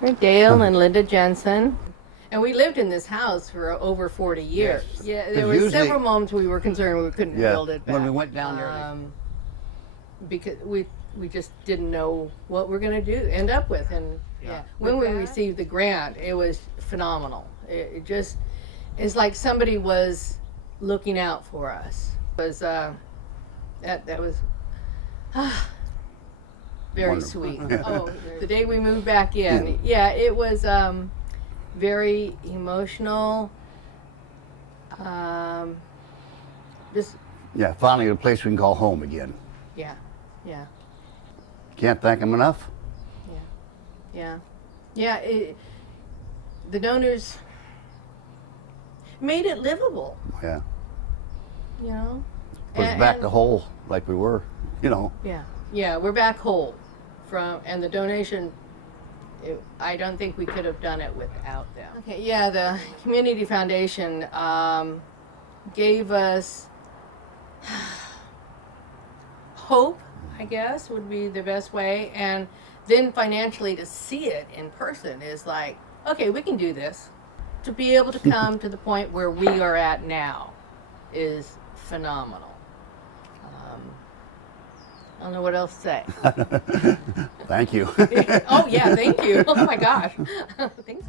We're Dale and Linda Jensen. And we lived in this house for over 40 years. Yes. Yeah, there were Usually- several moments we were concerned we couldn't build it back. when we went down there. Because we just didn't know what we're going to do, end up with. And when we received the grant, it was phenomenal. It just, it's like somebody was looking out for us. It was, that was very Wonderful. sweet. Oh, the day we moved back in, it was very emotional. Just, Yeah, finally a place we can call home again. yeah. Can't thank them enough. Yeah. The donors made it livable, Yeah, you know. put us back to whole like we were, you know. Yeah, we're back whole and the donation. I don't think we could have done it without them. Okay, yeah, the Community Foundation gave us hope, I guess, would be the best way. And then financially to see it in person is like, okay, we can do this. To be able to come to the point where we are at now is phenomenal. I don't know what else to say. Thank you. Oh, yeah, thank you. Oh, my gosh. Thanks.